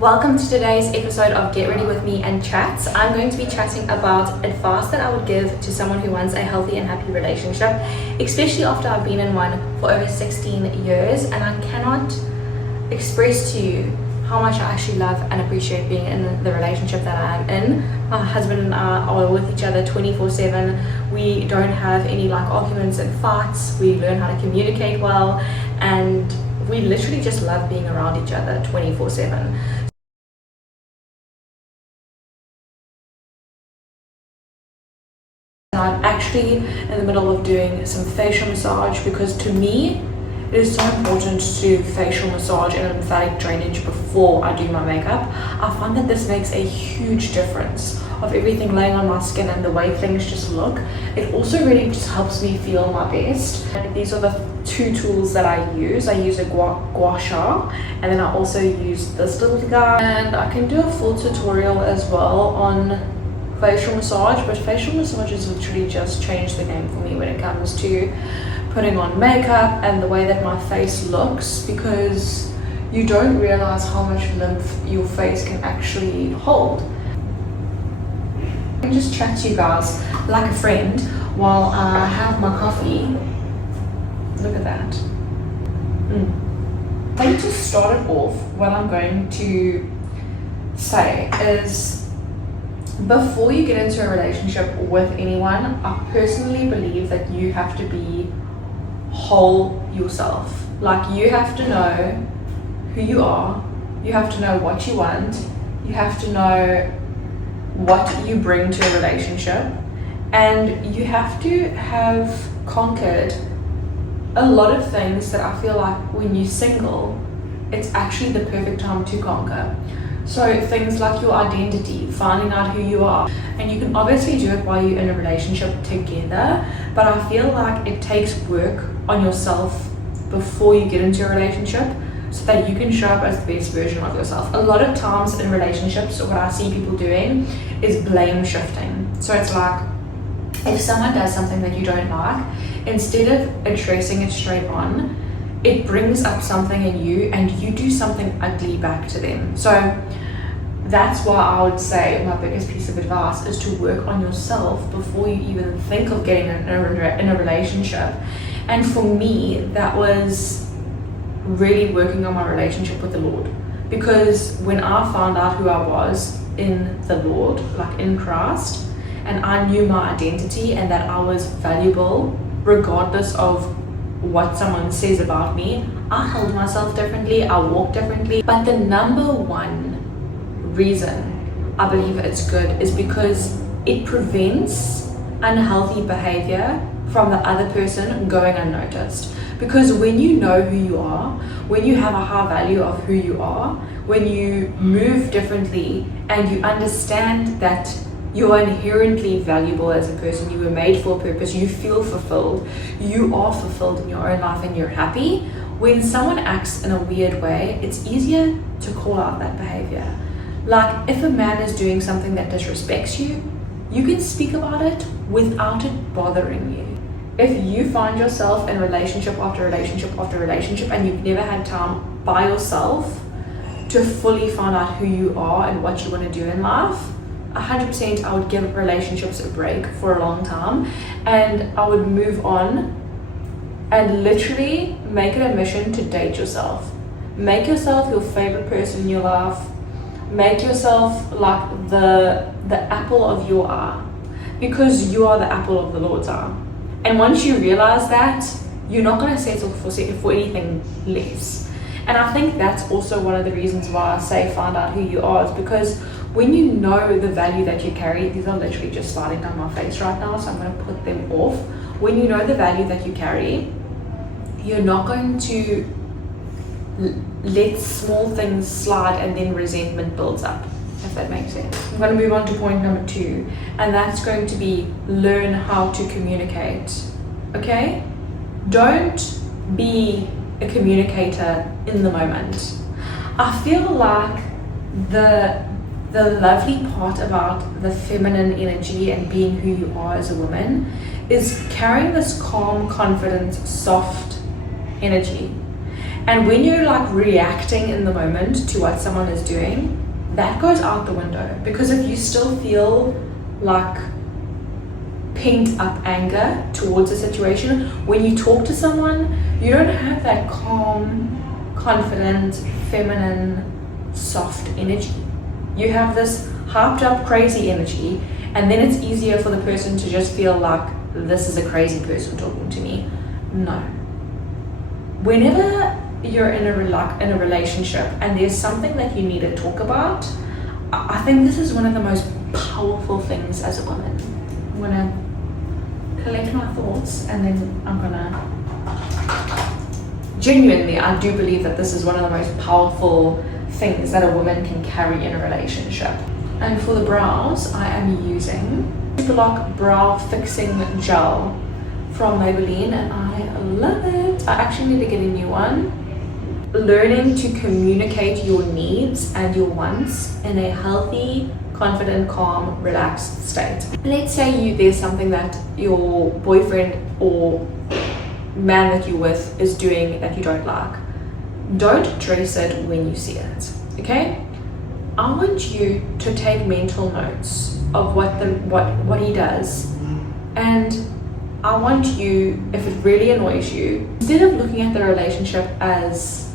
Welcome to today's episode of Get Ready With Me and Chats. I'm going to be chatting about advice that I would give to someone who wants a healthy and happy relationship, especially after I've been in one for over 16 years, and I cannot express to you how much I actually love and appreciate being in the relationship that I am in. My husband and I are with each other 24/7. We don't have any arguments and fights. We learn how to communicate well, and we literally just love being around each other 24/7. I'm actually in the middle of doing some facial massage because to me it is so important to do facial massage and lymphatic drainage before I do my makeup. I find that this makes a huge difference of everything laying on my skin and the way things just look. It also really just helps me feel my best. And these are the two tools that I use. I use a gua sha, and then I also use this little guy, and I can do a full tutorial as well on facial massage, but facial massage has literally just changed the game for me when it comes to putting on makeup and the way that my face looks, because you don't realize how much lymph your face can actually hold. I can just chat to you guys like a friend while I have my coffee. Look at that. I think to start it off, what I'm going to say is, before you get into a relationship with anyone, I personally believe that you have to be whole yourself. You have to know who you are, you have to know what you want, you have to know what you bring to a relationship, and you have to have conquered a lot of things that I feel like when you're single, it's actually the perfect time to conquer. So things like your identity, finding out who you are. And you can obviously do it while you're in a relationship together, but I feel like it takes work on yourself before you get into a relationship so that you can show up as the best version of yourself. A lot of times in relationships, what I see people doing is blame shifting. So it's like, if someone does something that you don't like, instead of addressing it straight on, it brings up something in you and you do something ugly back to them. So that's why I would say my biggest piece of advice is to work on yourself before you even think of getting in a relationship. And for me, that was really working on my relationship with the Lord. Because when I found out who I was in the Lord, in Christ, and I knew my identity and that I was valuable regardless of what someone says about me, I held myself differently, I walked differently. But the number one reason I believe it's good is because it prevents unhealthy behavior from the other person going unnoticed. Because when you know who you are, when you have a high value of who you are, when you move differently and you understand that you are inherently valuable as a person, you were made for a purpose, you feel fulfilled, you are fulfilled in your own life and you're happy. When someone acts in a weird way, it's easier to call out that behavior. If a man is doing something that disrespects you, you can speak about it without it bothering you. If you find yourself in relationship after relationship after relationship and you've never had time by yourself to fully find out who you are and what you want to do in life, 100% I would give relationships a break for a long time, and I would move on and literally make it a mission to date yourself. Make yourself your favorite person in your life. Make yourself the apple of your eye, because you are the apple of the Lord's eye. And once you realize that, you're not going to settle for anything less. And I think that's also one of the reasons why I say find out who you are, is because when you know the value that you carry, these are literally just sliding down my face right now, so I'm going to put them off. When you know the value that you carry, you're not going to let small things slide and then resentment builds up, if that makes sense. I'm going to move on to point number 2, and that's going to be learn how to communicate. Okay? Don't be a communicator in the moment. I feel like the lovely part about the feminine energy and being who you are as a woman is carrying this calm, confident, soft energy. And when you're like reacting in the moment to what someone is doing, that goes out the window. Because if you still feel like pent up anger towards a situation, when you talk to someone, you don't have that calm, confident, feminine, soft energy. You have this hyped up, crazy energy, and then it's easier for the person to just feel like this is a crazy person talking to me. No. Whenever you're in a relationship and there's something that you need to talk about, I think this is one of the most powerful things as a woman. I'm gonna collect my thoughts and then I'm gonna genuinely, I do believe that this is one of the most powerful things that a woman can carry in a relationship. And for the brows, I am using Block Brow Fixing Gel from Maybelline, and I love it. I actually need to get a new one. Learning to communicate your needs and your wants in a healthy, confident, calm, relaxed state. Let's say there's something that your boyfriend or man that you're with is doing that you don't like. Don't address it when you see it, okay? I want you to take mental notes of what he does, and I want you, if it really annoys you, instead of looking at the relationship as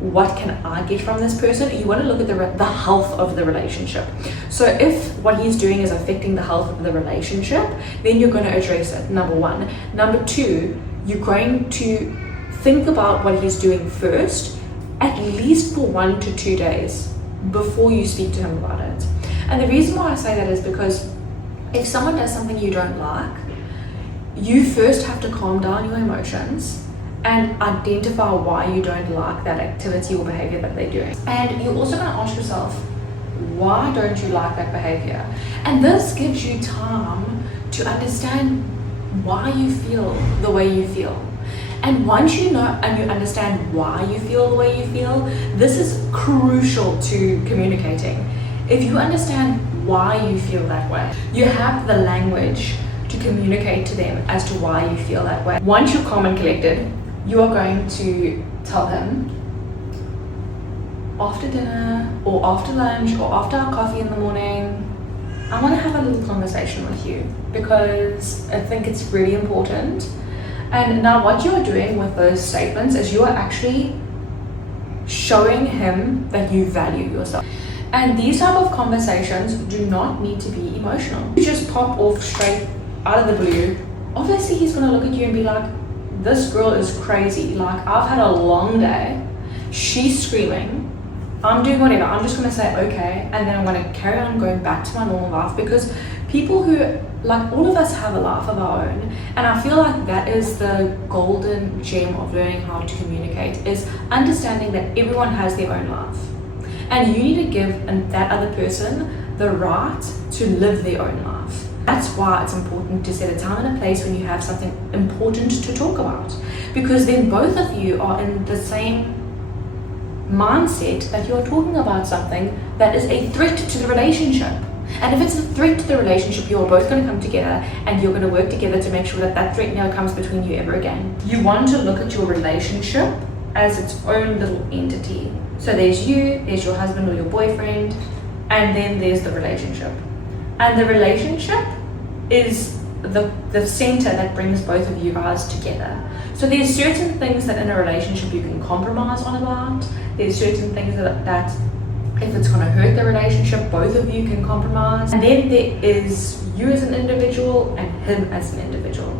what can I get from this person, you want to look at the health of the relationship. So if what he's doing is affecting the health of the relationship, then you're going to address it, number one. Number two, you're going to think about what he's doing first, at least for 1 to 2 days before you speak to him about it. And the reason why I say that is because if someone does something you don't like, you first have to calm down your emotions and identify why you don't like that activity or behavior that they're doing. And you're also going to ask yourself, why don't you like that behavior? And this gives you time to understand why you feel the way you feel. And once you know and you understand why you feel the way you feel, this is crucial to communicating. If you understand why you feel that way, you have the language to communicate to them as to why you feel that way. Once you're calm and collected, you are going to tell him, after dinner or after lunch or after our coffee in the morning, I want to have a little conversation with you because I think it's really important. And now what you are doing with those statements is you are actually showing him that you value yourself. And these type of conversations do not need to be emotional. You just pop off straight out of the blue. Obviously he's going to look at you and be like, this girl is crazy. Like, I've had a long day. She's screaming. I'm doing whatever. I'm just going to say okay, and then I'm going to carry on going back to my normal life, because people who, like, all of us have a life of our own, and I feel like that is the golden gem of learning how to communicate, is understanding that everyone has their own life, and you need to give that other person the right to live their own life. That's why it's important to set a time and a place when you have something important to talk about, because then both of you are in the same mindset that you're talking about something that is a threat to the relationship. And if it's a threat to the relationship, you're both going to come together and you're going to work together to make sure that that threat never comes between you ever again. You want to look at your relationship as its own little entity. So there's you, there's your husband or your boyfriend, and then there's the relationship. And the relationship is the center that brings both of you guys together. So there's certain things that in a relationship you can compromise on about. There's certain things that if it's going to hurt the relationship, both of you can compromise. And then there is you as an individual and him as an individual.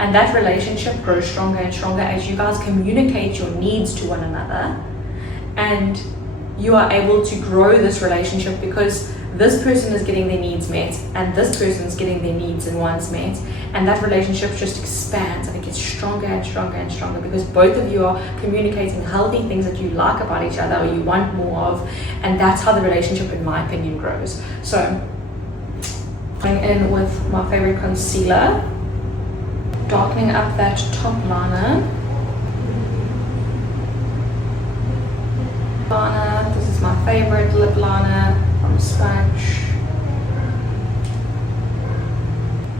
And that relationship grows stronger and stronger as you guys communicate your needs to one another. And you are able to grow this relationship because this person is getting their needs met and this person is getting their needs and wants met, and that relationship just expands and it gets stronger and stronger and stronger because both of you are communicating healthy things that you like about each other or you want more of, and that's how the relationship, in my opinion, grows. So going in with my favorite concealer, darkening up that top liner. This is my favorite lip liner from Swatch.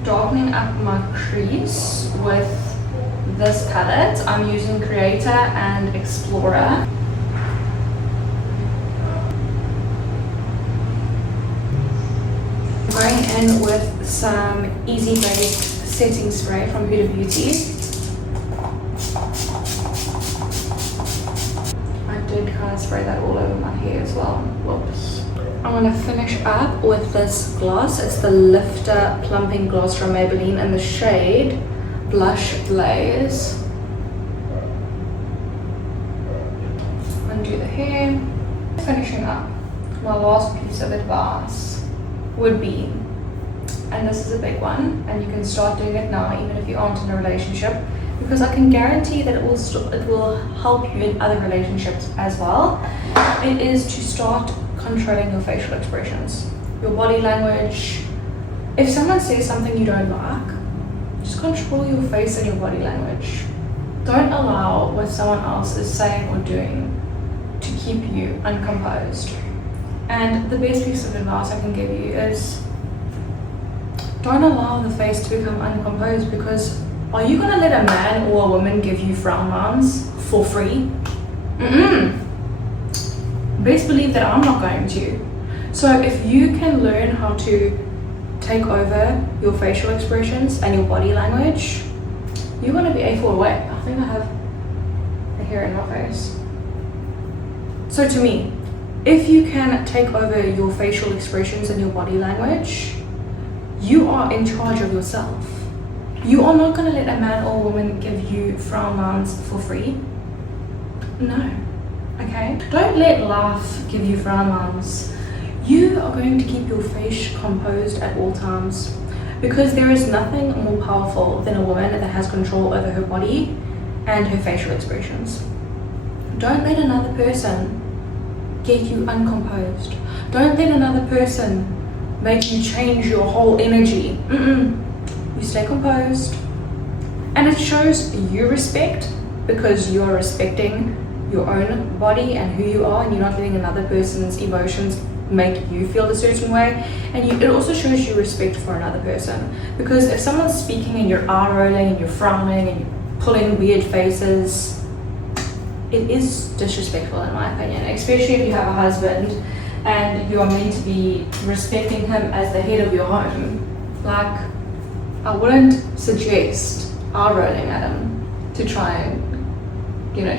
Darkening up my crease with this palette. I'm using Creator and Explorer. Going in with some Easy Bake setting spray from Huda Beauty. I did kind of spray that all over my hair as well. Whoops. I'm going to finish up with this gloss. It's the Lifter Plumping Gloss from Maybelline in the shade Blush Blaze. Undo the hair. Finishing up, my last piece of advice would be, and this is a big one, and you can start doing it now even if you aren't in a relationship, because I can guarantee that it will help you in other relationships as well. It is to start controlling your facial expressions, your body language. If someone says something you don't like, just control your face and your body language. Don't allow what someone else is saying or doing to keep you uncomposed. And the best piece of advice I can give you is, don't allow the face to become uncomposed, because are you gonna let a man or a woman give you frown lines for free? Best believe that I'm not going to. So if you can learn how to take over your facial expressions and your body language, you're gonna be a for away. I think I have a hair in my face. So to me, if you can take over your facial expressions and your body language, you are in charge of yourself. You are not going to let a man or woman give you frown lines for free. No. Okay? Don't let life give you frown lines. You are going to keep your face composed at all times, because there is nothing more powerful than a woman that has control over her body and her facial expressions. Don't let another person get you uncomposed. Don't let another person make you change your whole energy. You stay composed, and it shows you respect, because you are respecting your own body and who you are, and you're not letting another person's emotions make you feel a certain way. And it also shows you respect for another person, because if someone's speaking and you're eye rolling and you're frowning and you're pulling weird faces, it is disrespectful in my opinion, especially if you have a husband and you are meant to be respecting him as the head of your home. Like, I wouldn't suggest eye rolling at him to try and,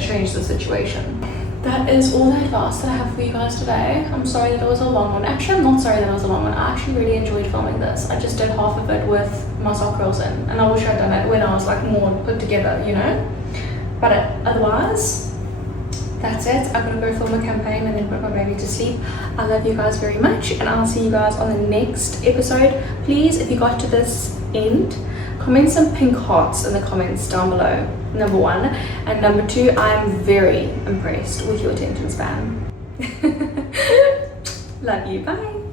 change the situation. That is all the advice that I have for you guys today. I'm sorry that it was a long one. Actually, I'm not sorry that it was a long one. I actually really enjoyed filming this. I just did half of it with my sock curls in, and I wish I'd done it when I was more put together, But otherwise, that's it. I'm gonna go film a campaign and then put my baby to sleep. I love you guys very much, and I'll see you guys on the next episode. Please, if you got to this end, comment some pink hearts in the comments down below, number one. And number two, I'm very impressed with your attention span. Love you, bye.